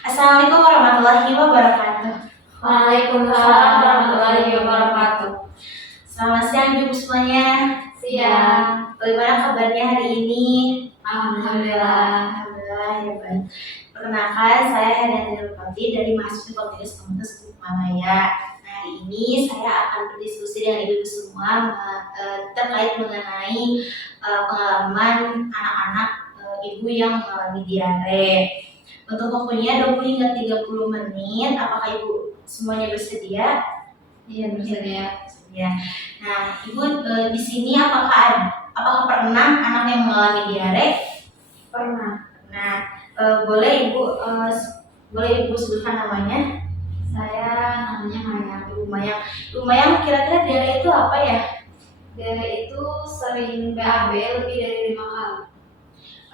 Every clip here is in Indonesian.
Assalamualaikum warahmatullahi wabarakatuh. Waalaikumsalam warahmatullahi wabarakatuh. Selamat siang ibu semuanya. Siang. Bagaimana kabarnya hari ini? Alhamdulillah. Alhamdulillah ya baik. Perkenalkan, saya Hadiah Nurpati dari mahasiswa Fakultas Komunitas Malaya. Nah, hari ini saya akan berdiskusi dengan ibu semua terkait mengenai pengalaman anak-anak ibu yang mengalami diare. Untuk waktunya 20 hingga 30 menit. Apakah ibu semuanya bersedia? Iya, bersedia. Ya. Nah, ibu di sini apakah pernah anak yang mengalami diare? Pernah. Nah, boleh ibu sebutkan namanya? Saya namanya Maya. Ibu Mayang. Ibu Mayang, kira-kira diare itu apa ya? Diare itu sering BAB lebih dari 5 kali.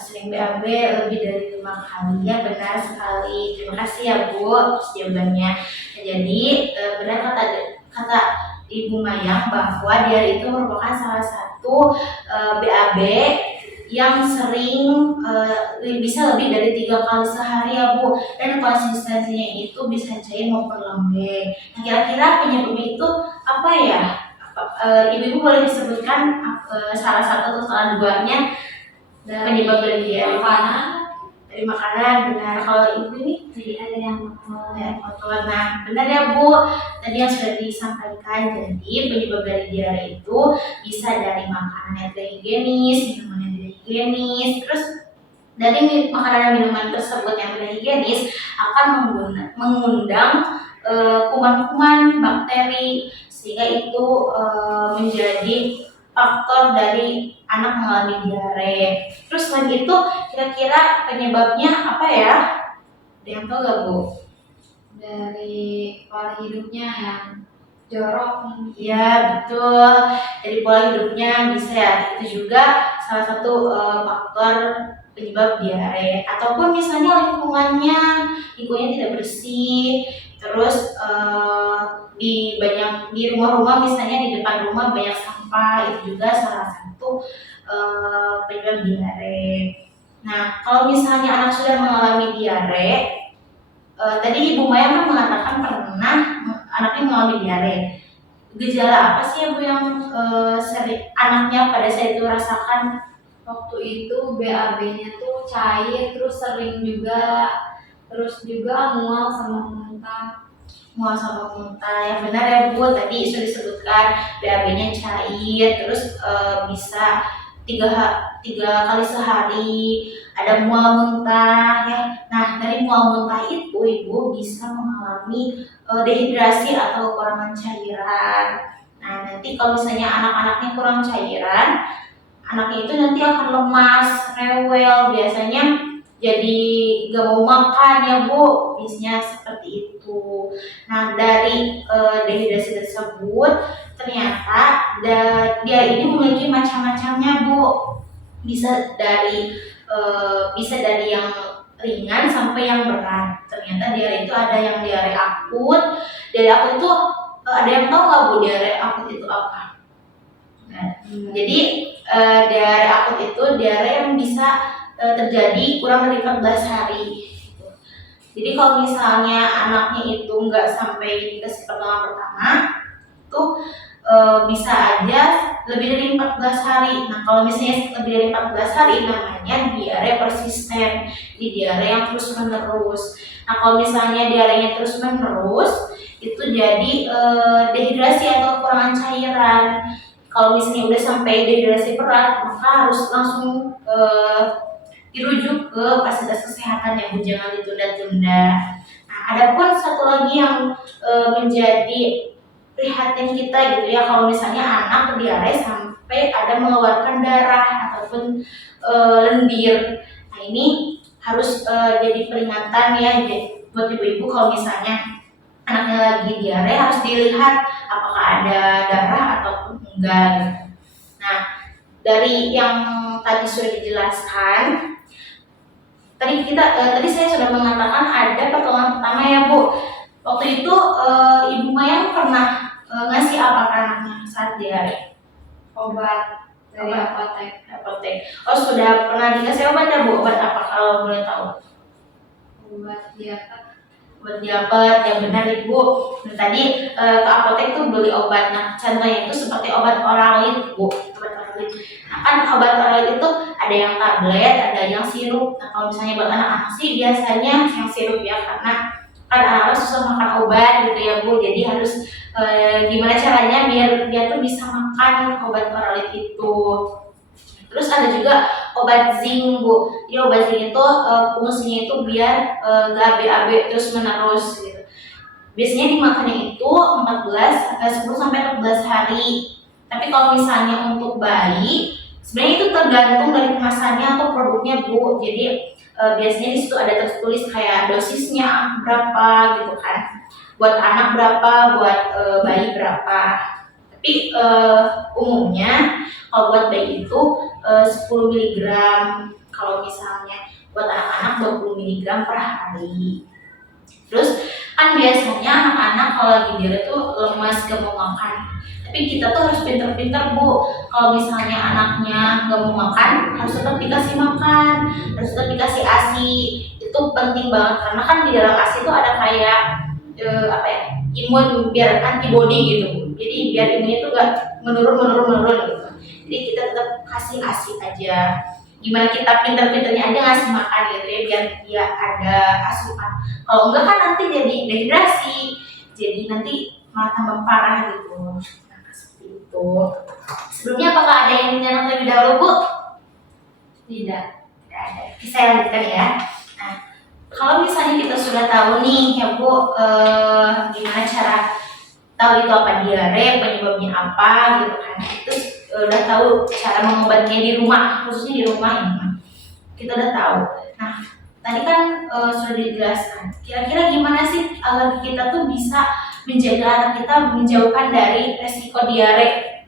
Sering BAB lebih dari 5 kali. Ya, benar sekali. Terima kasih ya Bu atas jawabannya. Nah, jadi benar kata Ibu Mayang bahwa diare itu merupakan salah satu BAB yang sering bisa lebih dari 3 kali sehari ya Bu, dan konsistensinya itu bisa cair maupun lembek. Nah, kira-kira penyebabnya itu apa ya? Ibu-ibu boleh disebutkan salah satu atau salah duanya penyebab dari diare? Dari makanan, benar. Kalau ibu ini Jadi ada yang kotor. Nah, benar ya Bu, tadi yang sudah disampaikan. Jadi penyebab dari diare itu bisa dari makanan yang tidak higienis, minuman yang tidak higienis. Terus dari makanan dan minuman tersebut yang tidak higienis akan mengundang kuman-kuman, bakteri, sehingga itu menjadi faktor dari anak mengalami diare. Terus selain itu, kira-kira penyebabnya apa ya? Ada yang tahu gak Bu? dari pola hidupnya yang jorok. Ya betul, dari pola hidupnya bisa ya. Itu juga salah satu faktor penyebab diare. Ataupun misalnya lingkungannya tidak bersih. Terus di rumah-rumah, misalnya di depan rumah banyak sampah, itu juga salah satu penyebab diare. Nah, kalau misalnya anak sudah mengalami diare, tadi Ibu Maya kan mengatakan pernah anaknya mengalami diare. Gejala apa sih ya Bu yang sering anaknya pada saat itu rasakan? Waktu itu BAB-nya tuh cair, terus juga mual sama muntah. Mual sama muntah, yang benar ya Bu, tadi sudah disebutkan BAB-nya cair, terus bisa tiga kali sehari, ada mual muntah ya. Nah, dari mual muntah itu ibu bisa mengalami dehidrasi atau kekurangan cairan. Nah, nanti kalau misalnya anak-anaknya kurang cairan, anaknya itu nanti akan lemas, rewel, biasanya jadi gak mau makan ya Bu, biasanya seperti itu. Nah, dari dehidrasi tersebut ternyata dia ini memiliki macam-macamnya Bu. Bisa dari yang ringan sampai yang berat. Ternyata diare itu ada yang diare akut. Diare akut itu ada yang tahu nggak Bu diare akut itu apa? Nah, jadi diare akut itu diare yang bisa terjadi kurang dari 14 hari. Jadi kalau misalnya anaknya itu nggak sampai dikasih pertolongan pertama, tuh bisa aja lebih dari 14 hari. Nah, kalau misalnya lebih dari 14 hari namanya diare persisten, di diare yang terus menerus. Nah, kalau misalnya diarenya terus menerus, itu jadi dehidrasi atau kekurangan cairan. Kalau misalnya udah sampai dehidrasi berat, maka harus langsung dirujuk ke fasilitas kesehatan ya Bu, jangan ditunda-tunda. Nah, ada pun satu lagi yang menjadi prihatin kita gitu ya, kalau misalnya anak diare sampai ada mengeluarkan darah ataupun lendir. Nah, ini harus jadi peringatan ya buat ibu-ibu, kalau misalnya anaknya lagi diare harus dilihat apakah ada darah ataupun enggak gitu. Nah, dari yang tadi sudah dijelaskan, tadi saya sudah mengatakan ada pertolongan pertama ya Bu. Waktu itu Ibu Mayang pernah ngasih apa ke anaknya saat diare? Obat dari apotek. Oh, sudah pernah dikasih obat ya Bu? Obat apa kalau boleh tahu? Obat Obat diapet yang benar ibu. Nah, tadi ke apotek tuh beli obat. Nah, contohnya itu seperti obat oralit bu, obat oralit. Nah kan obat oralit itu ada yang tablet, ada yang sirup. Nah kalau misalnya buat anak-anak sih biasanya yang sirup ya, karena kan anak-anak susah makan obat gitu ya bu. Jadi harus gimana caranya biar dia tuh bisa makan obat oralit itu. Terus ada juga obat zinc bu. Jadi obat zinc itu fungsinya itu biar gak AB terus menerus gitu. Biasanya dimakannya itu 10 sampai 14 hari. Tapi kalau misalnya untuk bayi, sebenarnya itu tergantung dari kemasannya atau produknya bu. Jadi biasanya di situ ada tertulis kayak dosisnya berapa gitu kan. Buat anak berapa, buat bayi berapa. Tapi umumnya kalau buat bayi itu 10 mg, kalau misalnya buat anak-anak 20 mg per hari. Terus kan biasanya anak-anak kalau lagi diare tuh lemas, gak mau makan. Tapi kita tuh harus pinter-pinter bu. Kalau misalnya anaknya gak mau makan, harus tetap dikasih makan, harus tetap dikasih ASI. Itu penting banget karena kan di dalam ASI itu ada kayak imun biar antibody gitu. Jadi biar imunnya tuh gak menurun gitu. Jadi kita tetap kasih ASI aja. Gimana kita pinter-pinternya aja ngasih makan gitu ya, biar dia ada asupan. Kalau enggak kan nanti jadi dehidrasi, jadi nanti malah tambah parah gitu. Nah seperti itu. Sebelumnya apakah ada yang ditanyakan terlebih dahulu bu? Tidak ada. Saya lanjutkan ya. Nah kalau misalnya kita sudah tahu nih ya bu, gimana cara tahu itu apa diare, penyebabnya apa gitu kan. Terus udah tahu cara mengobatinya di rumah, khususnya di rumah ini kita udah tahu. Nah tadi kan sudah dijelaskan kira-kira gimana sih agar kita tuh bisa menjaga anak kita menjauhkan dari resiko diare.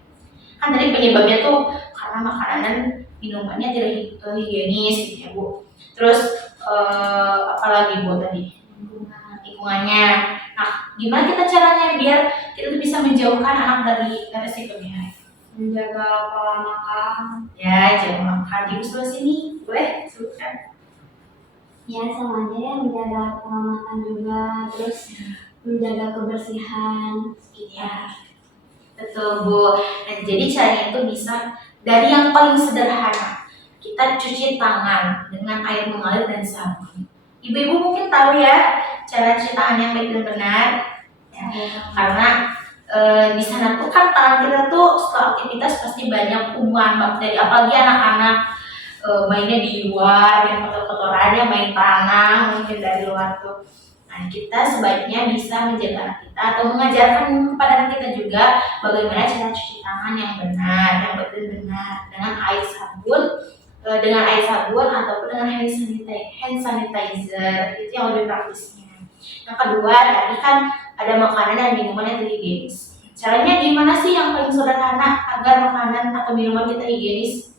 Kan tadi penyebabnya tuh karena makanan minumannya tidak higienis gitu ya bu. Terus apalagi bu tadi lingkungannya. Nah gimana kita caranya biar kita tuh bisa menjauhkan anak dari resiko diare? Menjaga pola makan. Ya, jangan makan. Ibu sebelah sini, boleh sebutkan? Ya sama aja ya, menjaga pola makan juga, terus menjaga kebersihan. Ya, betul bu. Nah, jadi caranya itu bisa dari yang paling sederhana. Kita cuci tangan dengan air mengalir dan sabun. Ibu-ibu mungkin tahu ya cara cuci tangan yang baik dan benar. Ya, karena di sana tuh kan tangan kita tuh setelah aktivitas pasti banyak kuman, bakteri, apalagi anak-anak mainnya di luar, yang kotor-kotorannya main tanah mungkin dari luar tuh. Nah kita sebaiknya bisa menjaga anak kita atau mengajarkan kepada anak kita juga bagaimana cara cuci tangan yang benar, yang benar dengan air sabun ataupun dengan hand sanitizer, itu yang lebih praktisnya. Yang kedua tadi kan ada makanan dan minuman yang higienis. Caranya gimana sih yang paling sederhana agar makanan atau minuman kita higienis?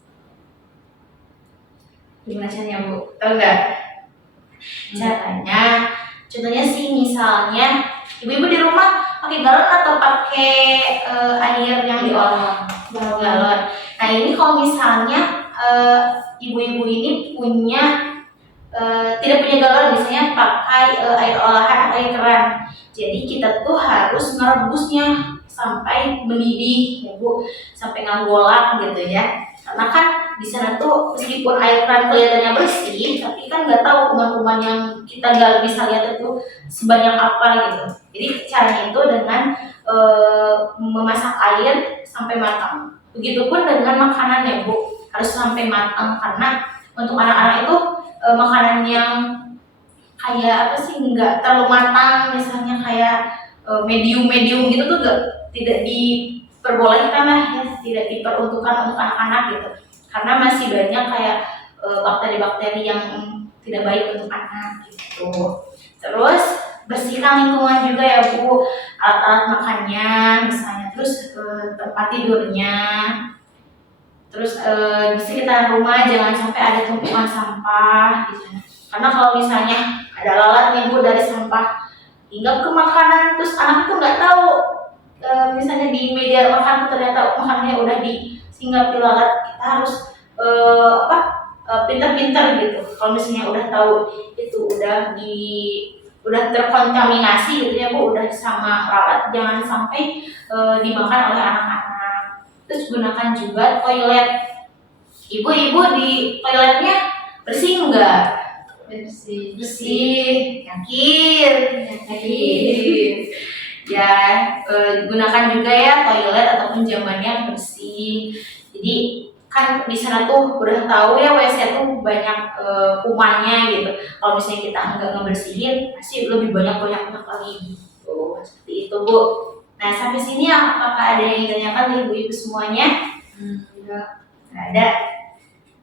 Gimana caranya bu? Tahu nggak? Caranya, contohnya sih misalnya ibu-ibu di rumah pakai galon atau pakai air yang diolah? Galon. Nah ini kalau misalnya ibu-ibu ini tidak punya galon, misalnya pakai air olahan atau air keran. Jadi kita tuh harus merebusnya sampai mendidih ya bu, sampai ngagolak gitu ya. Karena kan di sana tuh meskipun air keran kelihatannya bersih, tapi kan nggak tahu kuman-kuman yang kita nggak bisa lihat itu sebanyak apa gitu. Jadi caranya itu dengan memasak air sampai matang. Begitupun dengan makanan ya bu, harus sampai matang karena untuk anak-anak itu makanan yang kayak apa sih nggak terlalu matang, misalnya kayak medium gitu tuh tidak diperbolehkan lah ya, tidak diperuntukkan untuk anak-anak gitu, karena masih banyak kayak bakteri-bakteri yang tidak baik untuk anak gitu. Terus bersihkan lingkungan juga ya bu, alat-alat makannya misalnya, terus tempat tidurnya. Terus di sekitar rumah jangan sampai ada tumpukan sampah gitu. Karena kalau misalnya ada lalat nih bu dari sampah hingga ke makanan, terus anak itu nggak tahu misalnya di meja makan ternyata makanannya udah disinggapi lalat, kita harus pinter-pinter gitu. Kalau misalnya udah tahu itu udah terkontaminasi gitu ya Bu, udah sama lalat, jangan sampai dimakan oleh anak-anak. Terus gunakan juga toilet. Ibu-ibu di toiletnya bersih nggak? Bersih, yakin. Ya, gunakan juga ya toilet ataupun jambannya yang bersih. Jadi kan di sana tuh udah tahu ya WC tuh banyak kumannya gitu. Kalau misalnya kita nggak ngebersihin, pasti lebih banyak lagi gitu. Seperti itu Bu. Nah sampai sini apakah ada yang ditanyakan dari ibu-ibu semuanya? Enggak. Nggak ada.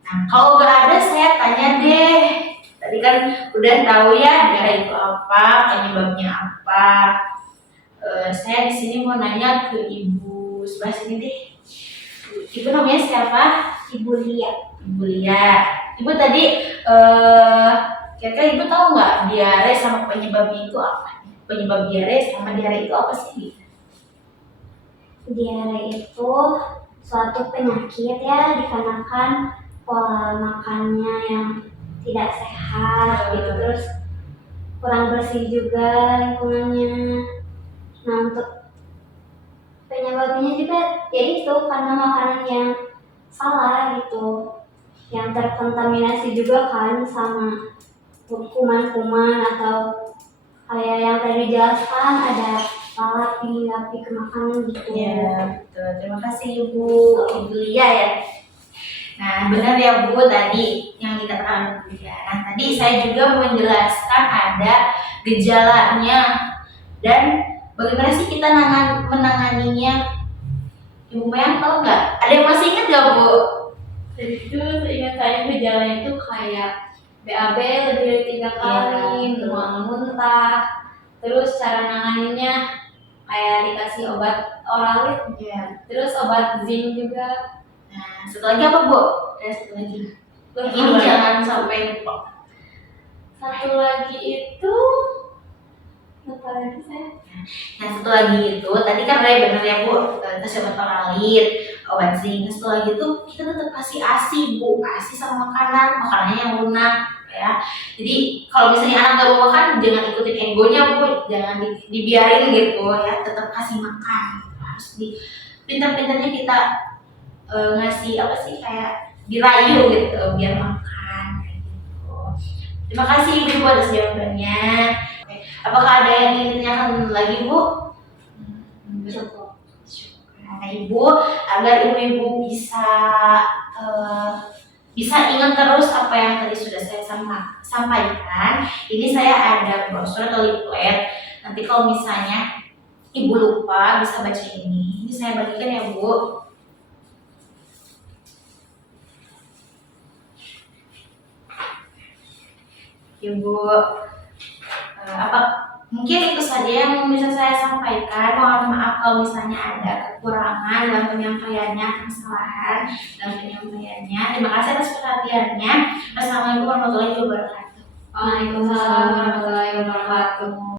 Nah kalau nggak ada saya tanya deh. Tadi kan udah tahu ya darah itu apa, penyebabnya apa. Saya di sini mau nanya ke ibu sebelah sini deh. Ibu namanya siapa? Ibu Lia. Ibu Lia. Ibu tadi kira-kira ibu tahu nggak diare sama penyebabnya itu apa? Penyebab diare sama diare itu apa sih? Diare itu suatu penyakit ya, dikarenakan pola makannya yang tidak sehat gitu, terus kurang bersih juga lingkungannya. Nah untuk penyebabnya juga ya itu karena makanan yang salah gitu, yang terkontaminasi juga kan sama kuman-kuman atau kayak yang tadi dijelaskan ada lalat hinggapi ke makanan gitu. Ya, betul. Terima kasih Ibu Lia ya. Nah, benar ya Bu tadi yang dikatakan Bu Lia. Nah, tadi saya juga menjelaskan ada gejalanya dan bagaimana sih kita menanganinya. Ibu Mayang tahu nggak? Ada yang masih ingat nggak Bu? Jadi itu seingat saya gejala itu kayak BAB lebih dari 3 kali, mual-muntah, terus cara nanganinnya kayak dikasih obat oral Ya. terus obat zinc juga. Nah, satu lagi apa Bu? Satu lagi. Ini jangan sampai lupa. Satu lagi itu apa lagi saya? Nah, satu lagi itu tadi kan Ray bener ya Bu, kasih obat paralit, obat zinc. Satu lagi itu kita tetap kasih ASI Bu, ASI sama makanannya yang lunak ya. Jadi kalau misalnya anak nggak mau makan, jangan ikutin egonya Bu, jangan dibiarin gitu ya, tetap kasih makan. Harus pintar-pintarnya kita ngasih apa sih kayak dirayu gitu biar makan kayak gitu. Terima kasih Ibu atas jawabannya. Apakah ada yang ingin ditanyakan lagi Bu? Cukup. Nah Ibu, agar ibu-ibu bisa ingat terus apa yang tadi sudah saya sampaikan. Ini saya ada brosur atau leaflet. Nanti kalau misalnya Ibu lupa bisa baca ini. Ini saya bagikan ya Bu. Ibu, mungkin itu saja yang bisa saya sampaikan. Mohon maaf kalau misalnya ada kekurangan dalam penyampaiannya, kesalahan dalam penyampaiannya. Terima kasih atas perhatiannya. Assalamualaikum warahmatullahi wabarakatuh. Waalaikumsalam warahmatullahi wabarakatuh.